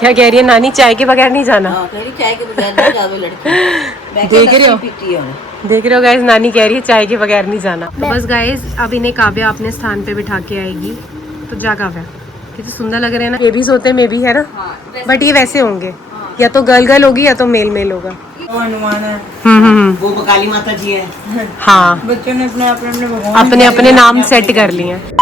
क्या कह रही है नानी, चाय के बगैर नहीं जाना? कह रही चाय के बगैर नहीं जावे लड़की। देख रहे हो, देख रहे हो गाइस, नानी कह रही है चाय के बगैर नहीं जाना। तो बस गाइस अब इन्हें काव्या अपने स्थान पे बिठा के आएगी। तो जा काव्या, कितने सुंदर लग रहे हैं ना। बेबीज होते मे भी है ना, बट ये वैसे होंगे, या तो गर्ल होगी या तो मेल होगा। वो काली माता जी है। हाँ, बच्चों ने अपने अपने नाम सेट कर लिए हैं।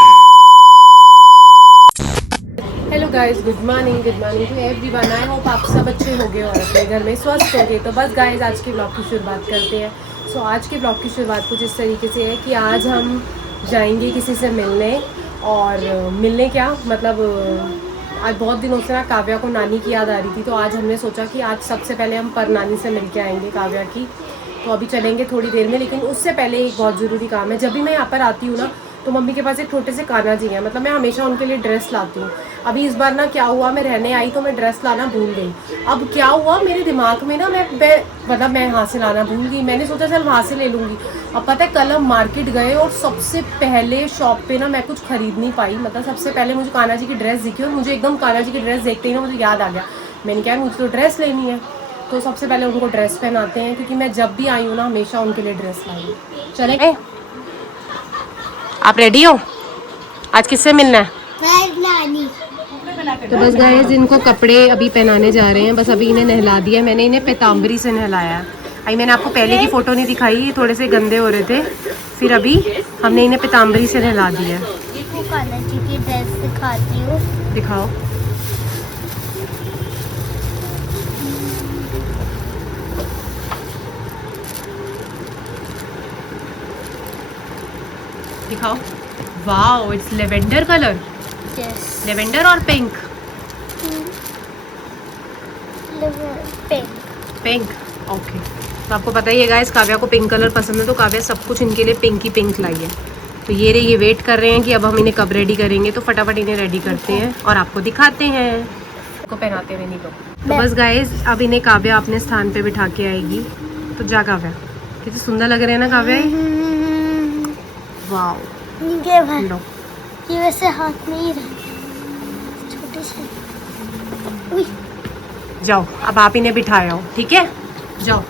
Hello guys, good morning to everyone. I hope आप सब अच्छे होंगे और अपने घर में स्वस्थ होंगे। तो बस गाइस आज के ब्लॉग की शुरुआत करते हैं। सो आज के ब्लॉग की शुरुआत कुछ इस तरीके से है कि आज हम जाएंगे किसी से मिलने। और मिलने क्या मतलब, आज बहुत दिनों से ना काव्या को नानी की याद आ रही थी। तो आज हमने सोचा कि आज सबसे पहले हम पर नानी से मिल के आएंगे काव्या की। तो अभी चलेंगे थोड़ी देर में, लेकिन उससे पहले एक बहुत ज़रूरी काम है। जब भी मैं यहाँ पर आती हूँ ना, तो मम्मी के पास एक छोटे से कान्हा जी हैं, मतलब मैं हमेशा उनके लिए ड्रेस लाती हूँ। अभी इस बार ना क्या हुआ, मैं रहने आई तो मैं ड्रेस लाना भूल गई। अब क्या हुआ मेरे दिमाग में ना, मैं यहाँ से लाना भूल गई। मैंने सोचा चल वहाँ से ले लूँगी। अब पता है कल हम मार्केट गए और सबसे पहले शॉप पे ना मैं कुछ खरीद नहीं पाई। मतलब सबसे पहले मुझे कान्हा जी की ड्रेस दिखी और मुझे एकदम कान्हा जी की ड्रेस देखते ही ना मुझे याद आ गया। मैंने कहा मुझे तो ड्रेस लेनी है। तो सबसे पहले उनको ड्रेस पहनाते हैं, क्योंकि मैं जब भी आई हूँ ना हमेशा उनके लिए ड्रेस लाई हूँ। चले, आप रेडी हो? आज किससे मिलना है? नानी। तो बस गाइस इनको कपड़े अभी पहनाने जा रहे हैं। बस अभी इन्हें नहला दिया। मैंने इन्हें पीताम्बरी से नहलाया है। अभी मैंने आपको पहले की फ़ोटो नहीं दिखाई, ये थोड़े से गंदे हो रहे थे। फिर अभी हमने इन्हें पीताम्बरी से नहला दिया है। कान्हा जी की ड्रेस दिखाती हूँ। दिखाओ। दिखाओ। Wow, it's lavender colour. Yes, lavender और पिंक। Pink, okay. तो आपको पता ही है गाइस, काव्या को पिंक कलर पसंद है, तो काव्या सब कुछ इनके लिए पिंक ही पिंक लाई है। तो ये वेट कर रहे हैं कि अब हम इन्हें कब रेडी करेंगे। तो फटाफट इन्हें रेडी करते हैं और आपको दिखाते हैं, को पहनाते हुए नहीं लोग। तो बस गाइस अब इन्हें काव्या अपने स्थान पे बिठा के आएगी। तो जा काव्या, कितने सुंदर लग रहे हैं ना काव्या। वाओ, ये वैसे हाथ में ही छोटे से। जाओ, अब आप इन्हें बिठाए आओ, ठीक है? जाओ।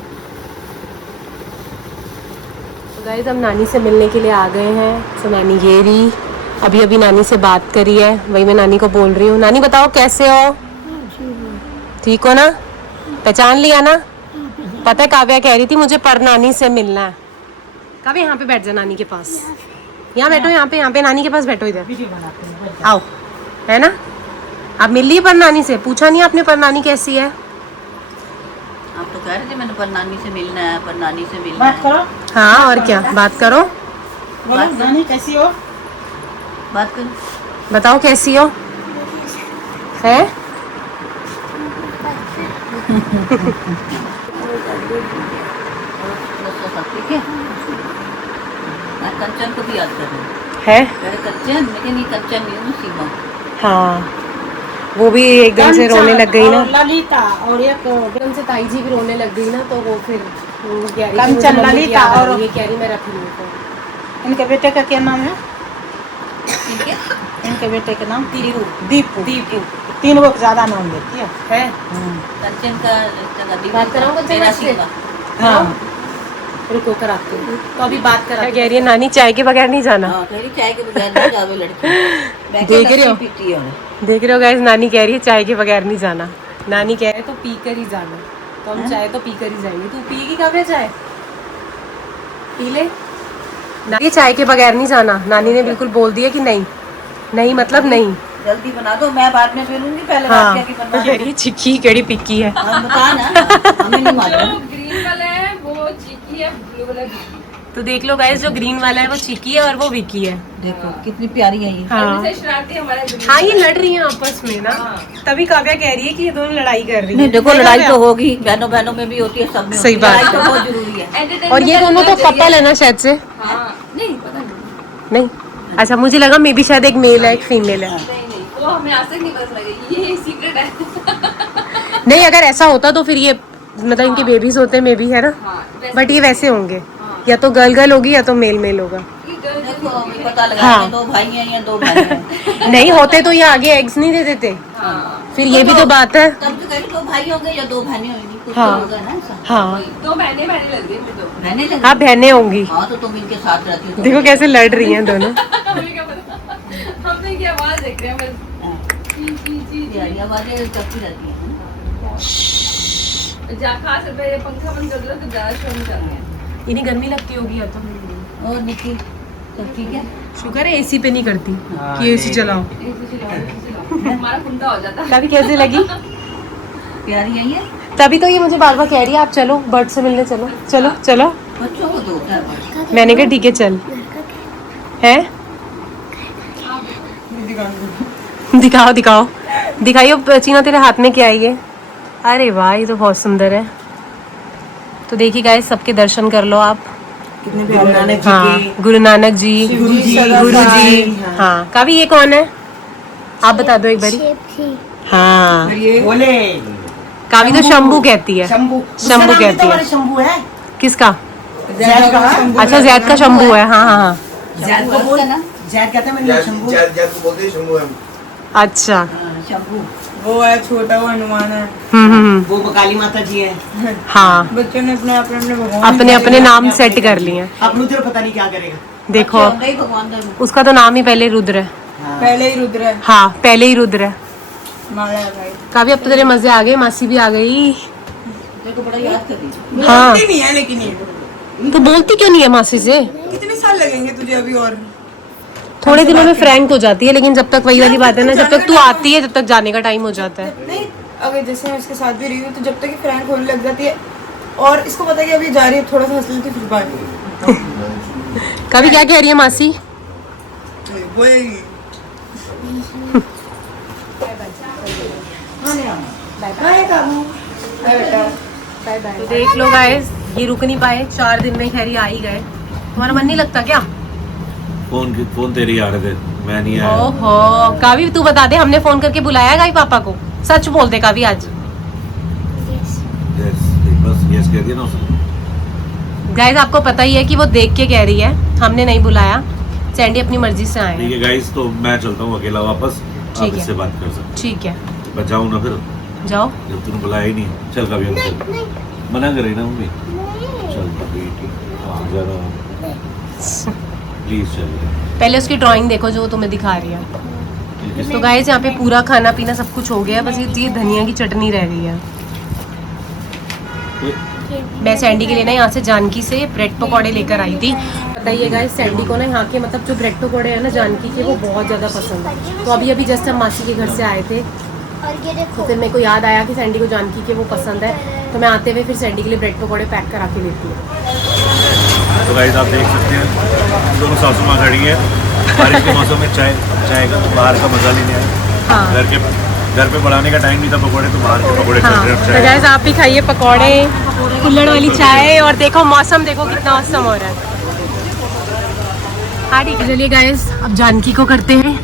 तो गाइस हम नानी से मिलने के लिए आ गए हैं। तो नानी ये रही, अभी नानी से बात करी है, वही मैं नानी को बोल रही हूँ। नानी बताओ कैसे हो? ठीक हो ना? पहचान लिया ना? पता है काव्या कह रही थी मुझे पर नानी से मिलना है। काव्या यहाँ पे बैठ जा, नानी के पास। यहाँ बैठो, यहाँ पे नानी के पास बैठो, इधर आओ, है ना? आप मिल ली पर नानी से? पूछा नहीं आपने पर नानी कैसी है? आप तो कह रहे थे मैंने पर नानी से मिलना है, पर नानी से मिलना है। बात करो। हाँ और क्या, बात करो। नानी कैसी हो? बात करो, बताओ कैसी हो? है ठीक है। कंचन को भी याद कर रही है कंचन, लेकिन ये कंचन नहीं हूँ, सीमा। हाँ, वो भी एकदम से रोने लग गई ना। ललिता और एक एकदम से ताई जी भी रोने लग गई ना, तो वो फिर कंचन, ललिता और ये कह रही मैं रख लूँ। इनके बेटे का क्या नाम है? इनके बेटे का नाम दीपू। तीन वो ज्यादा नाम देती है। कंचन का बात कराऊंगा। हाँ, रुको कराती हूँ। तो अभी बात करा, कह रही है नानी चाय के बगैर नहीं जाना। कह रही चाय के बगैर नहीं जावे लड़की। देख रहे हो गाइस, नानी कह रही है चाय के बगैर नहीं जाना। नानी कह रहे तो पी कर ही जाना। तो हम चाय तो पी कर ही जाएंगे। तू पिएगी काव्या चाय? पी ले। नानी चाय के बगैर नहीं जाना, नानी ने बिल्कुल बोल दिया कि नहीं मतलब नहीं। जल्दी बना दो, मैं बाद में पीलूंगी, पहले हाँ, बात क्या बनना है। चिक्की केड़ी पिक्की है। बता ना, हमें नहीं मालूम। ग्रीन वाला है वो चीकी है, ब्लू वाला तो देख लो गाइस, जो ग्रीन वाला है वो चिक्की है और वो विकी है। देखो कितनी प्यारी है ये। हाँ, ये लड़ रही है आपस में ना। तभी काव्या कह रही है कि ये दोनों लड़ाई कर रही है। देखो लड़ाई तो होगी, बहनों में भी होती है, सब में सही बात तो बहुत जरूरी है। और ये दोनों तो कपल है ना शायद से? नहीं पता नहीं। अच्छा, मुझे लगा मे बी शायद एक मेल है एक फीमेल है। वो हमें आज तक नहीं पता लगा, ये सीक्रेट है। नहीं, अगर ऐसा होता तो फिर ये मतलब इनके बेबीज होते मे बी, है ना? बट ये वैसे होंगे, या तो गर्ल होगी या तो मेल होगा। देखो पता लगा हाँ। दो भाई हैं या दो भाई हैं। नहीं होते तो ये आगे एग्स नहीं दे देते। फिर ये भी तो बात है। तब तो कहीं 2 भाई होंगे या 2 बहनें होंगी, कुछ हाँ। तो होगा ना ऐसा। हाँ 2 बहनें लग रही है मुझे तो। बहनें लगी? हाँ बहनें होंगी। हाँ तो तुम इनके साथ रहती हो। देखो कैसे लड़ रही हैं दोनों। हमें क्या पता, हम तो इनकी आवाज देख रहे हैं बस। ची। ये आवाजें करती रहती हैं। खास पे पंखा बंद कर दो तो ज्यादा शोर कर रहे हैं। इन्हें गर्मी लगती होगी या तो। और निकी सब ठीक है? शुक्र है एसी पे नहीं करती कि एसी चलाओ। एसी चलाओ, हमारा कुंडा हो जाता। तभी कैसे लगी? प्यारी है ये। तभी तो ये मुझे बार बार कह रही है आप चलो बर्ड से मिलने चलो चलो चलो। बच्चों को दो घर मैंने कहा ठीक है चल। है दिखाओ दिखाओ दिखाइए चीना तेरे हाथ में क्या है ये? अरे वाह ये तो बहुत सुंदर है। तो देखिए गाइस सबके दर्शन कर लो आप। गुरु नानक जी हाँ के गुरु नानक जी गुरु जी गुरु जी। हाँ कावी ये कौन है आप बता दो एक बारी। शेप थी। हाँ बोले कावी तो शंभू कहती है। शंभू शंभू कहती है। शंभू है किसका? जैद का अच्छा जैद का शंभू है। हाँ हाँ हाँ जैद को बोल जैद कहते हैं मेरे शंभू जैद को बोलते हैं शंभू है। अच्छा शंभू। वो है छोटा, वो हनुमान है। वो काली माता जी है। हाँ बच्चों ने अपने भगवान अपने अपने नाम सेट कर लिए हैं। अब रुद्र पता नहीं क्या करेगा। देखो अच्छा, होगा ही भगवान का रूप। उसका तो नाम ही पहले रुद्र है। पहले ही रुद्र है। हाँ पहले ही रुद्र है। माला है भाई। काव्य अब तो तेरे मजे आ गए मासी भी आ गई। तेरे को बड़ा याद कर रही है। हाँ बोलती नहीं है लेकिन ये तो बोलती क्यों नहीं है मासी से? कितने साल लगेंगे तुझे अभी और? थोड़े दिनों में फ्रैंक हो जाती है लेकिन जब तक वही वाली बात है ना जब तक तू आती है जब तक जाने का टाइम हो जाता है। नहीं अगर जैसे मैं इसके साथ भी रही हूँ तो जब तक ये फ्रैंक होने लग जाती है और इसको पता है कि अभी जा रही है, थोड़ा सा हंस लेती है, फिर बात काव्य क्या कह रही है मासी? बोलेगी। तो देख लो गाइस ये रुक नहीं पाए 4 दिन में खैर ये आ ही गए। तुम्हारा मन नहीं लगता क्या? फोन तेरी आ रहे थे मैं नहीं आया। ओहो काव्य तू बता दे हमने फोन करके बुलाया गाई पापा को? सच बोल दे काव्य आज। यस बस यस कह दिया ना उसने। गाइस आपको पता ही है कि वो देख के कह रही है हमने नहीं बुलाया। सैंडी अपनी मर्जी से आए ठीक है हैं। गाइस तो मैं चलता हूँ अकेला वापस। आप ठीक है। इससे बात कर सकते ठीक है हैं। मैं जाऊँ ना फिर जाओ। जब तूने बुलाया ही नहीं। चल कभी हम चल मना करे ना मम्मी। चल कभी हाँ जा रहा हूँ प्लीज चल। पहले उसकी ड्राइंग देखो जो वो तुम्हें दिखा रही है। तो गाइस यहाँ पे पूरा खाना पीना सब कुछ हो गया है बस ये धनिया की चटनी रह गई है। मैं सैंडी के लिए ना यहाँ से जानकी से ब्रेड पकौड़े लेकर आई थी। बताइए गाइस सैंडी को ना यहाँ के मतलब जो ब्रेड पकौड़े है ना जानकी के वो बहुत ज़्यादा पसंद है। तो अभी जस्ट हम मासी के घर से आए थे और ये देखो तो फिर मेरे को याद आया कि सैंडी को जानकी के वो पसंद है तो मैं आते हुए फिर सैंडी के लिए ब्रेड पकौड़े पैक करा के लेती हूँ। तो गाइस आप देख सकते हैं दोनों सासू माँ खड़ी है। बारिश के मौसम में चाय का तो बाहर का मजा लेने आए। हाँ घर पे बनाने का टाइम नहीं था पकौड़े तो बाहर के पकौड़े हाँ चल रहे तो हैं। गाइस आप भी खाइए पकौड़े कुल्हड़ वाली चाय और देखो मौसम देखो कितना मौसम हो रहा है। हाँ ठीक है चलिए गाइस अब जानकी को करते हैं।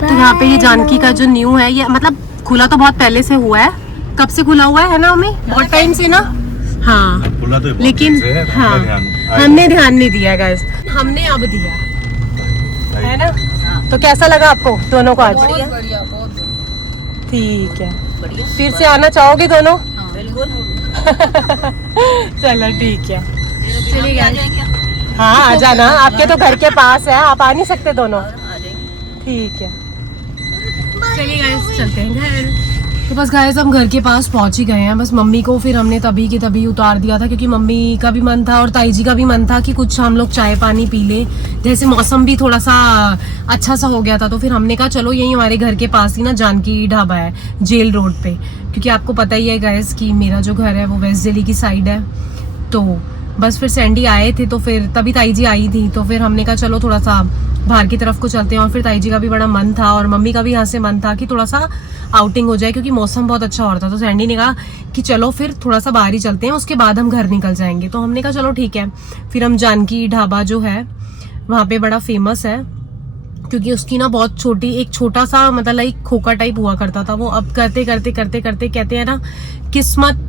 तो यहाँ पे ये जानकी का जो न्यू है ये मतलब खुला तो बहुत पहले से हुआ है। कब से खुला हुआ है ना हमें बहुत टाइम से ना। हाँ खुला तो बहुत लेकिन दिन से है, हाँ हमने ध्यान नहीं दिया गाइस हमने अब दिया है ना। तो कैसा लगा आपको दोनों को आज? बढ़िया बहुत ठीक है फिर से आना चाहोगे दोनों? बिल्कुल। चलो ठीक है चलिए हाँ आ जाना आपके तो घर के पास है आप आ नहीं सकते दोनों? ठीक है चलिए गाइस चलते हैं घर। तो बस गाइस हम घर के पास पहुंच ही गए हैं। बस मम्मी को फिर हमने तभी के तभी उतार दिया था क्योंकि मम्मी का भी मन था और ताई जी का भी मन था कि कुछ हम लोग चाय पानी पी ले। जैसे मौसम भी थोड़ा सा अच्छा सा हो गया था तो फिर हमने कहा चलो यही हमारे घर के पास ही ना जानकी ढाबा है जेल रोड पे। क्योंकि आपको पता ही है गाइस कि मेरा जो घर है वो वेस्ट दिल्ली की साइड है। तो बस फिर सैंडी आए थे तो फिर तभी ताई जी आई थी तो फिर हमने कहा चलो थोड़ा सा बाहर की तरफ को चलते हैं। और फिर ताई जी का भी बड़ा मन था और मम्मी का भी यहाँ से मन था कि थोड़ा सा आउटिंग हो जाए क्योंकि मौसम बहुत अच्छा हो रहा था। तो सैंडी ने कहा कि चलो फिर थोड़ा सा बाहर ही चलते हैं उसके बाद हम घर निकल जाएंगे। तो हमने कहा चलो ठीक है। फिर हम जानकी ढाबा जो है वहाँ पे बड़ा फेमस है क्योंकि उसकी ना बहुत छोटी एक छोटा सा मतलब लाइक खोखा टाइप हुआ करता था वो अब करते करते कहते हैं ना किस्मत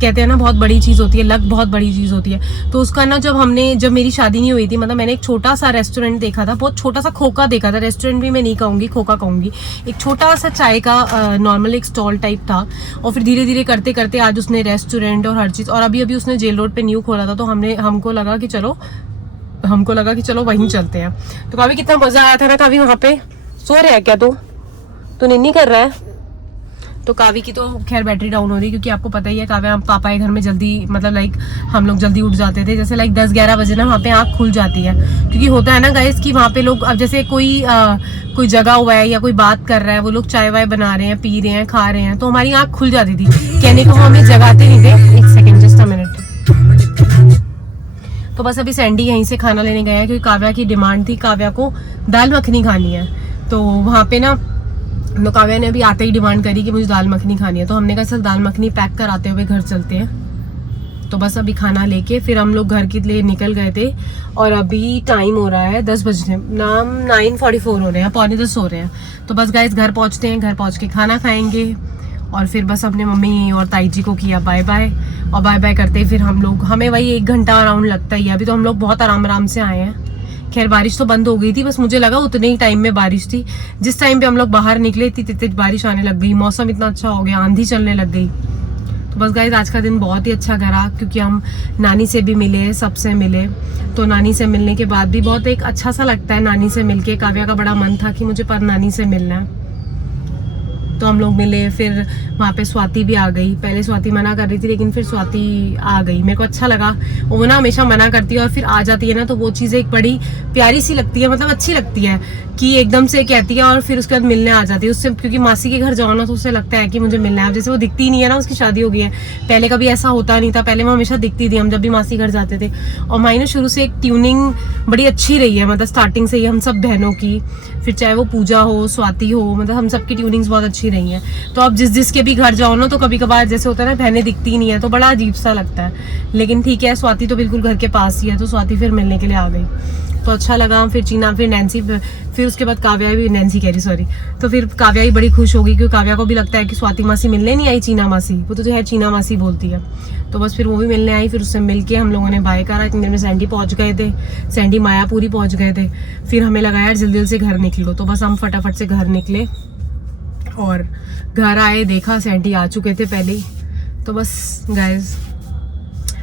कहते हैं ना बहुत बड़ी चीज़ होती है, लक बहुत बड़ी चीज़ होती है। तो उसका ना जब मेरी शादी नहीं हुई थी, मतलब मैंने एक छोटा सा रेस्टोरेंट देखा था, बहुत छोटा सा खोका देखा था, रेस्टोरेंट भी मैं नहीं कहूँगी, खोका कहूँगी, एक छोटा सा चाय का नॉर्मल एक स्टॉल टाइप था। और फिर धीरे धीरे करते करते आज उसने रेस्टोरेंट और हर चीज़, और अभी उसने जेल रोड पे न्यू खोला था, तो हमको लगा कि चलो वहीं चलते हैं। तो काफ़ी कितना मज़ा आया था ना। काफ़ी वहाँ पे सो रहा है क्या तू निन्नी कर रहा है? तो कावी की तो खैर बैटरी डाउन हो रही है, क्योंकि आपको पता ही है काव्या पापा के घर में जल्दी, मतलब लाइक हम लोग जल्दी उठ जाते थे, जैसे लाइक 10-11 बजे ना वहाँ पे आँख खुल जाती है। क्योंकि होता है ना गाइस कि वहाँ पे लोग, अब जैसे कोई जगह हुआ है या कोई बात कर रहा है, वो लोग चाय वाय बना रहे हैं, पी रहे हैं, खा रहे हैं, तो हमारी आँख खुल जाती थी। कहने को हमें जगाते नहीं थे। एक सेकेंड, जस्ट अ मिनट। तो बस अभी सैंडी यहीं से खाना लेने गए हैं, क्योंकि काव्या की डिमांड थी, काव्या को दाल मखनी खानी है। तो वहाँ पे ना तो काव्या ने अभी आते ही डिमांड करी कि मुझे दाल मखनी खानी है। तो हमने कहा सर दाल मखनी पैक कराते हुए घर चलते हैं। तो बस अभी खाना लेके फिर हम लोग घर के लिए निकल गए थे। और अभी टाइम हो रहा है 10 बजने, 9:44 हो रहे हैं, 9:45 हो रहे हैं। तो बस गाइस घर पहुँचते हैं, घर पहुँच के खाना खाएंगे और फिर बस अपने मम्मी और ताई जी को किया बाय बाय। और बाय बाय करते ही फिर हमें वही 1 घंटा अराउंड लगता ही है। अभी तो हम लोग बहुत आराम से आए हैं। खैर बारिश तो बंद हो गई थी, बस मुझे लगा उतने ही टाइम में बारिश थी। जिस टाइम पे हम लोग बाहर निकले इतनी तेज बारिश आने लग गई, मौसम इतना अच्छा हो गया, आंधी चलने लग गई। तो बस गाइस आज का दिन बहुत ही अच्छा करा, क्योंकि हम नानी से भी मिले, सबसे मिले। तो नानी से मिलने के बाद भी बहुत एक अच्छा सा लगता है नानी से मिलके। काव्या का बड़ा मन था कि मुझे पर नानी से मिलना है, तो हम लोग मिले। फिर वहाँ पे स्वाति भी आ गई। पहले स्वाति मना कर रही थी, लेकिन फिर स्वाति आ गई। मेरे को अच्छा लगा, वो ना हमेशा मना करती है और फिर आ जाती है ना, तो वो चीज़ एक बड़ी प्यारी सी लगती है, मतलब अच्छी लगती है कि एकदम से कहती है और फिर उसके बाद मिलने आ जाती है उससे। क्योंकि मासी के घर जाओ ना तो उससे लगता है कि मुझे मिलना है। जैसे वो दिखती नहीं है ना, उसकी शादी हो गई है, पहले कभी ऐसा होता नहीं था। पहले वो हमेशा दिखती थी हम जब भी मासी घर जाते थे। और माई ने शुरू से एक ट्यूनिंग बड़ी अच्छी रही है, मतलब स्टार्टिंग से ही हम सब बहनों की, फिर चाहे वो पूजा हो, स्वाति हो, मतलब हम सबकी ट्यूनिंग्स बहुत अच्छी रही हैं। तो अब जिसके भी घर जाओ ना, तो कभी कभार जैसे होता है ना बहनें दिखती नहीं है, तो बड़ा अजीब सा लगता है। लेकिन ठीक है, स्वाति तो बिल्कुल घर के पास ही है, तो स्वाति फिर मिलने के लिए आ गई, तो अच्छा लगा। फिर चीना, फिर नैन्सी, फिर उसके बाद काव्या भी, नैन्सी कह रही सॉरी, तो फिर काव्या ही बड़ी खुश होगी, क्योंकि काव्या को भी लगता है कि स्वाति मासी मिलने नहीं आई, चीना मासी, वो तो जो है चीना मासी बोलती है। तो बस फिर वो भी मिलने आई, फिर उससे मिल के हम लोगों ने बाय करा। इतनी देर में सैंडी पहुंच गए थे, सैंडी मायापुरी पहुंच गए थे। फिर हमें लगा यार जल्दी से घर निकलो, तो बस हम फटाफट से घर निकले और घर आए, देखा सैंडी आ चुके थे पहले ही। तो बस गाइज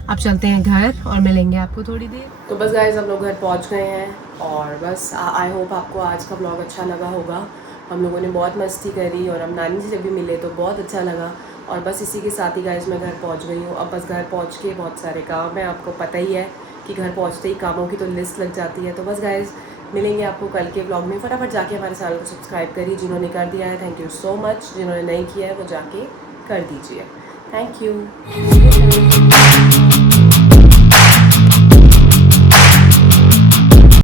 अब चलते हैं घर और मिलेंगे आपको थोड़ी देर। तो बस गाइज हम लोग घर पहुंच गए हैं और बस आई होप आपको आज का ब्लॉग अच्छा लगा होगा। हम लोगों ने बहुत मस्ती करी और हम नानी से जब भी मिले तो बहुत अच्छा लगा। और बस इसी के साथ ही गाइज मैं घर पहुंच गई हूँ। अब बस घर पहुंच के बहुत सारे काम है, आपको पता ही है कि घर पहुंचते ही कामों की तो लिस्ट लग जाती है। तो बस गाइज मिलेंगे आपको कल के ब्लॉग में। फटाफट जाके हमारे चैनल को सब्सक्राइब करिए, जिन्होंने कर दिया है थैंक यू सो मच, जिन्होंने नहीं किया है वो जाके कर दीजिए। Thank you.